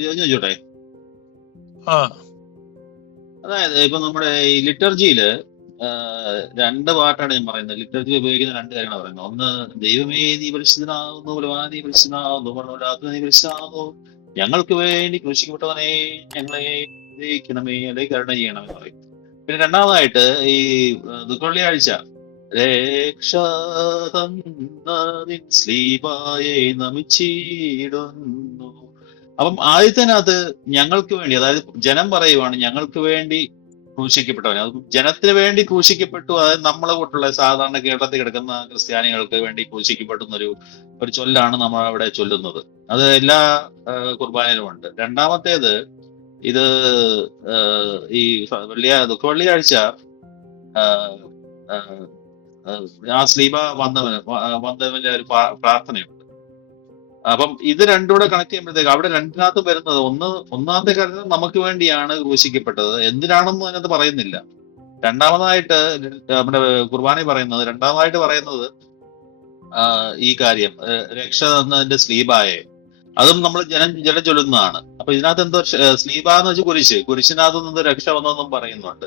ചോദിച്ചോട്ടെ അതായത് ഇപ്പൊ നമ്മുടെ ഈ ലിറ്റർജിയിൽ രണ്ട് പാട്ടാണ് ഞാൻ പറയുന്നത്. ലിറ്റർജി ഉപയോഗിക്കുന്ന രണ്ട് കാര്യങ്ങളാണ് പറയുന്നത്. ഒന്ന് ദൈവമേ നീ പരിശുദ്ധനാകുന്നു നീ പരിശുദ്ധനാകുന്നു മരണമില്ലാത്ത നീ പരിശുദ്ധനാകുന്നു. ഞങ്ങൾക്ക് വേണ്ടി കൃഷിപ്പെട്ടവനെ ഞങ്ങളെ ജയിക്കണമേ അല്ലെ? കരുണ ചെയ്യണമെന്ന് പറയും. പിന്നെ രണ്ടാമതായിട്ട് ഈ ദുഃഖവെള്ളിയാഴ്ച. രേക്ഷീപായേ സ്ലീപായെ നമിച്ചിടുന്നു. അപ്പം അത് ഞങ്ങൾക്ക് വേണ്ടി അതായത് ജനം പറയുവാണ് ഞങ്ങൾക്ക് വേണ്ടി ക്രൂശിക്കപ്പെട്ടവൻ. അത് ജനത്തിന് വേണ്ടി ക്രൂശിക്കപ്പെട്ടു അതായത് നമ്മളെ കൂട്ടുള്ള സാധാരണ കേരളത്തിൽ കിടക്കുന്ന ക്രിസ്ത്യാനികൾക്ക് വേണ്ടി ക്രൂശിക്കപ്പെട്ടു എന്നൊരു ഒരു ചൊല്ലാണ് നമ്മൾ അവിടെ ചൊല്ലുന്നത്. അത് എല്ലാ കുർബാനയിലും ഉണ്ട്. രണ്ടാമത്തേത് ഇത് ഈ വെള്ളിയാ ദുഃഖ വെള്ളിയാഴ്ച ആ, സ്ലീബ വന്നവന് വന്നവന്റെ ഒരു പ്രാ- പ്രാർത്ഥനയുണ്ട്. അപ്പം ഇത് രണ്ടും കൂടെ കണക്ട് ചെയ്യുമ്പോഴത്തേക്ക് അവിടെ രണ്ടിനകത്ത് വരുന്നത് ഒന്ന് ഒന്നാമത്തെ കാര്യം നമുക്ക് വേണ്ടിയാണ് ക്രൂശിക്കപ്പെട്ടത് എന്തിനാണെന്ന് അതിനകത്ത് പറയുന്നില്ല. രണ്ടാമതായിട്ട് നമ്മുടെ കുർബാനി പറയുന്നത് രണ്ടാമതായിട്ട് പറയുന്നത് ഈ കാര്യം രക്ഷ തന്നതിന്റെ സ്ലീബായെ. അതും നമ്മൾ ജനം ജനം ചൊല്ലുന്നതാണ്. അപ്പൊ ഇതിനകത്ത് എന്തോ സ്ലീബ എന്ന് വെച്ചാൽ കുരിശ്. കുരിശിനകത്ത് നിന്ന് രക്ഷ വന്നതെന്നും പറയുന്നുണ്ട്.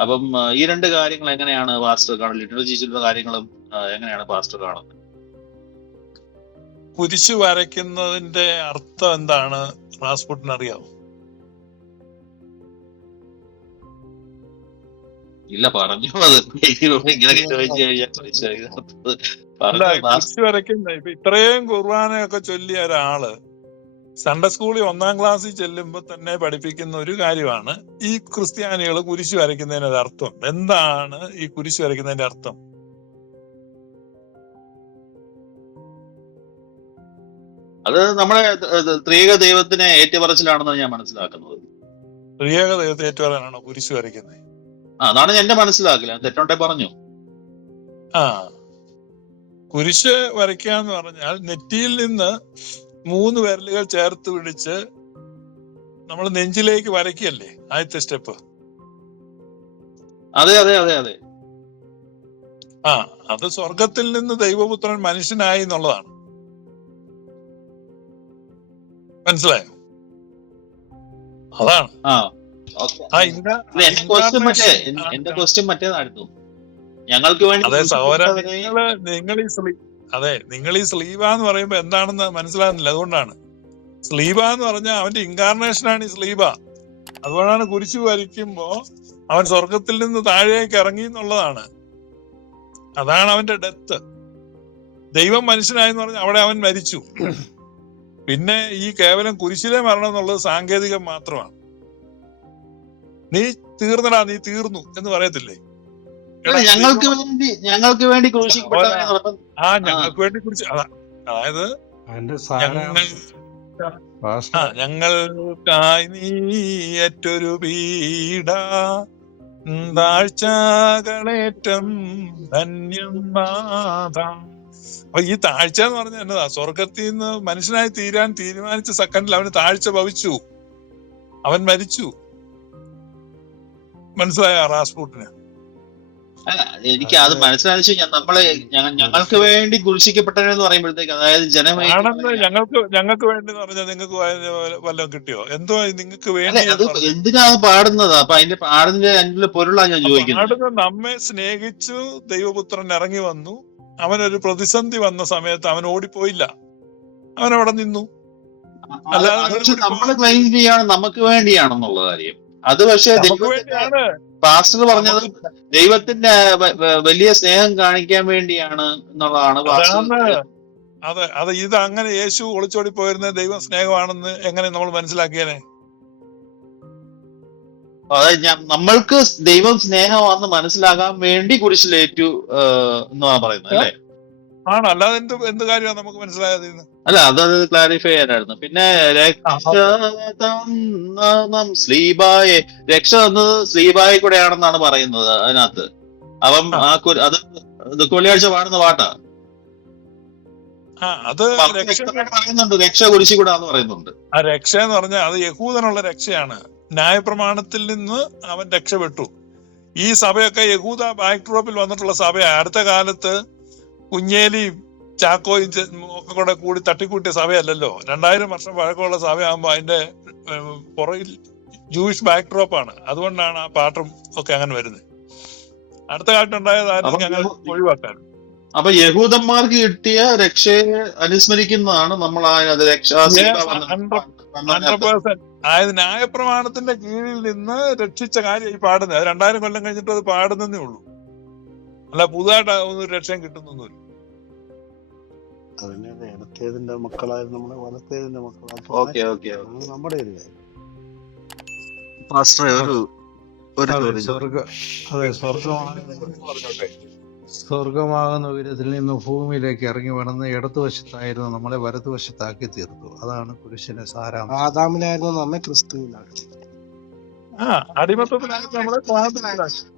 അപ്പം ഈ രണ്ട് കാര്യങ്ങൾ എങ്ങനെയാണ് പാസ്റ്റർ കാണുന്നത്? ലിറ്ററേച്ചർ കാര്യങ്ങളും എങ്ങനെയാണ് പാസ്റ്റർ കാണുന്നത്? കുരിശ് വരയ്ക്കുന്നതിന്റെ അർത്ഥം എന്താണ്? റാസ്പുട്ടിന് അറിയാവോ ഇല്ല പറഞ്ഞു. അത് ഇങ്ങനെ ചോദിച്ചു കഴിഞ്ഞാൽ ഇത്രയും കുർബാനയൊക്കെ ചൊല്ലിയ ഒരാൾ സൺഡേ സ്കൂളിൽ ഒന്നാം ക്ലാസ്സിൽ ചെല്ലുമ്പോൾ തന്നെ പഠിപ്പിക്കുന്ന ഒരു കാര്യമാണ് ഈ ക്രിസ്ത്യാനികൾ കുരിശ് വരയ്ക്കുന്നതിന് ഒരു അർത്ഥമുണ്ട് എന്താണ് ഈ കുരിശ് വരയ്ക്കുന്നതിന്റെ അർത്ഥം? അത് നമ്മുടെ ത്രിയേക ദൈവത്തിനെ ഏറ്റുപറച്ചിലാണെന്ന് ഞാൻ മനസ്സിലാക്കുന്നത്. പ്രിയക ദൈവത്തെ ഏറ്റുപറയാനാണോ കുരിശ് വരയ്ക്കുന്നത് ആ അതാണ് എന്റെ മനസ്സിലാക്കൽ. ഞാൻ തെറ്റോട്ടെ പറഞ്ഞു. ആ. കുരിശ് വരയ്ക്കുക എന്ന് പറഞ്ഞാൽ നെറ്റിയിൽ നിന്ന് മൂന്ന് വിരലുകൾ ചേർത്ത് പിടിച്ച് നമ്മൾ നെഞ്ചിലേക്ക് വരയ്ക്കല്ലേ? ആദ്യത്തെ സ്റ്റെപ്പ്. അതെ അതെ അതെ അതെ. ആ അത് സ്വർഗത്തിൽ നിന്ന് ദൈവപുത്രൻ മനുഷ്യനായി എന്നുള്ളതാണ്. മനസ്സിലായോ? അതാണ്. എന്റെ ക്വസ്റ്റ്യൻ മറ്റേതായിരുന്നു ഞങ്ങൾക്ക് വേണ്ടി അതെ സഹോദര നിങ്ങൾ നിങ്ങൾ ഈ സ്ലീ അതെ നിങ്ങൾ ഈ സ്ലീവ എന്ന് പറയുമ്പോ എന്താണെന്ന് മനസ്സിലാകുന്നില്ല. അതുകൊണ്ടാണ്. സ്ലീവ എന്ന് പറഞ്ഞാൽ അവന്റെ ഇൻകാർണേഷൻ ആണ് ഈ സ്ലീബ അതുകൊണ്ടാണ് കുരിശു വരയ്ക്കുമ്പോ അവൻ സ്വർഗത്തിൽ നിന്ന് താഴേക്ക് ഇറങ്ങി എന്നുള്ളതാണ്. അതാണ് അവന്റെ ഡെത്ത് ദൈവം മനുഷ്യനായെന്ന് പറഞ്ഞാൽ അവിടെ അവൻ മരിച്ചു. പിന്നെ ഈ കേവലം കുരിശിലെ മരണം എന്നുള്ളത് സാങ്കേതികം മാത്രമാണ്. നീ തീർന്നടാ നീ തീർന്നു എന്ന് പറയത്തില്ലേ? ഞങ്ങൾക്ക് വേണ്ടി ഞങ്ങൾക്ക് വേണ്ടി ആ ഞങ്ങൾക്ക് വേണ്ടി കുറിച്ച് അതാ അതായത് ഞങ്ങൾക്കായി നീയറ്റൊരു പീഡ താഴ്ചകളേറ്റം ധന്യം നാഥ അപ്പൊ ഈ താഴ്ച എന്ന് പറഞ്ഞ എന്നതാ? സ്വർഗത്തിൽ നിന്ന് മനുഷ്യനായി തീരാൻ തീരുമാനിച്ച സെക്കൻഡിൽ അവന് താഴ്ച ഭവിച്ചു. അവൻ മരിച്ചു. മനസ്സിലായ റാസ്പൂട്ടിന്? എനിക്ക് അത് മനസ്സിലായത് ഞാൻ നമ്മളെ ഞങ്ങൾക്ക് വേണ്ടി കുരിശിക്കപ്പെട്ടവനെന്ന് പറയുമ്പോഴത്തേക്ക് അതായത് ജനമേ ഞങ്ങൾക്ക് ഞങ്ങൾക്ക് വേണ്ടി എന്ന് പറഞ്ഞാൽ നിങ്ങൾക്ക് വല്ലതും കിട്ടിയോ? എന്തോ നിങ്ങൾക്ക് വേണ്ടി അത് എന്തിനാ പാടുന്നത്? അപ്പൊ അതിന്റെ പാടുന്നതിന്റെ അതിന്റെ പൊരുളാ ഞാൻ ചോദിക്കുന്നത്. നമ്മെ സ്നേഹിച്ചു ദൈവപുത്രൻ ഇറങ്ങി വന്നു. അവനൊരു പ്രതിസന്ധി വന്ന സമയത്ത് അവൻ ഓടിപ്പോയില്ല. അവൻ അവിടെ നിന്നു. അല്ലാതെ നമ്മൾ ക്ലെയിം ചെയ്യാണ് നമുക്ക് വേണ്ടിയാണെന്നുള്ള കാര്യം. അത് പക്ഷെ പാസ്റ്റർ പറഞ്ഞത് ദൈവത്തിന്റെ വലിയ സ്നേഹം കാണിക്കാൻ വേണ്ടിയാണ് എന്നുള്ളതാണ് അതെ അത് ഇത് അങ്ങനെ യേശു ഒളിച്ചോടി പോയിരുന്ന ദൈവ സ്നേഹമാണെന്ന് എങ്ങനെ നമ്മൾ മനസ്സിലാക്കിയേനെ? അതായത് ഞാൻ നമ്മൾക്ക് ദൈവം സ്നേഹമാണെന്ന് മനസ്സിലാകാൻ വേണ്ടി കുരിശിലേറ്റു എന്നാണ് പറയുന്നത് അല്ലേ? ആണ് അല്ലാതെ എന്ത് എന്ത് കാര്യമാണ് നമുക്ക് മനസ്സിലായത് അല്ല അതത് ക്ലാരിഫൈ ചെയ്യാനായിരുന്നു. പിന്നെ രക്ഷ സ്ലീബായെ രക്ഷ തന്നത് സ്ലീബായെ കൂടെയാണെന്നാണ് പറയുന്നത് അതിനകത്ത്. അപ്പം ആ. അത് വെള്ളിയാഴ്ച പാടുന്ന പാട്ടാ. അത് പറയുന്നുണ്ട് രക്ഷ കുരിശി കൂടാന്ന് പറയുന്നുണ്ട്. ആ രക്ഷ എന്ന് പറഞ്ഞാൽ അത് യഹൂദനുള്ള രക്ഷയാണ്. ന്യായപ്രമാണത്തിൽ നിന്ന് അവൻ രക്ഷപ്പെട്ടു. ഈ സഭയൊക്കെ യഹൂദ ബാക്ക്ഡ്രോപ്പിൽ വന്നിട്ടുള്ള സഭയാണ്. അടുത്ത കാലത്ത് കുഞ്ഞേലിയും ചാക്കോയും ഒക്കെ കൂടെ കൂടി തട്ടിക്കൂട്ടിയ സഭയല്ലല്ലോ. രണ്ടായിരം വർഷം പഴക്കമുള്ള സഭയാകുമ്പോൾ അതിന്റെ പുറയിൽ പുറകിൽ ജൂയിഷ് ബാക്ക്ഡ്രോപ്പ് ആണ്. അതുകൊണ്ടാണ് ആ പാട്ടും ഒക്കെ അങ്ങനെ വരുന്നത്. അടുത്ത കാലത്തുണ്ടായതായിരുന്നു ഞങ്ങൾ ഒഴിവാക്കാൻ. അപ്പൊ യഹൂദന്മാർക്ക് കിട്ടിയ രക്ഷയെ അനുസ്മരിക്കുന്നതാണ് നമ്മൾ ഹൺഡ്രഡ് പേഴ്സെന്റ് അതായത് ന്യായപ്രമാണത്തിന്റെ കീഴിൽ നിന്ന് രക്ഷിച്ച കാര്യം ഈ പാടുന്നത്. അത് രണ്ടായിരം കൊല്ലം കഴിഞ്ഞിട്ട് അത് പാടുന്നേ ഉള്ളൂ. അല്ല പുതുതായിട്ട് ഒന്നും രക്ഷയും കിട്ടുന്നൊന്നുമില്ല. അതിനെ ഇടത്തേതിന്റെ മക്കളായിരുന്നു നമ്മുടെ വലത്തേതിന്റെ മക്കളായിരുന്നു ഓക്കെ ഓക്കെ അത് നമ്മുടെ ഒരു കാര്യം. ഒരു ഒരു സ്വർഗ അതെ സ്വർഗമാകുന്ന പറഞ്ഞോട്ടെ. സ്വർഗമാകുന്ന ഉയരത്തിൽ നിന്ന് ഭൂമിയിലേക്ക് ഇറങ്ങി വന്ന് ഇടതുവശത്തായിരുന്നു നമ്മളെ വലതുവശത്താക്കി തീർത്തു അതാണ് പുരുഷന്റെ സാരാം ആദാമിലായിരുന്നു നമ്മെ ക്രിസ്തുവിനാണ് ആ അടിമത്തത്തിലാക്കി നമ്മളെ സ്വാതന്ത്ര്യത്തിലാക്കി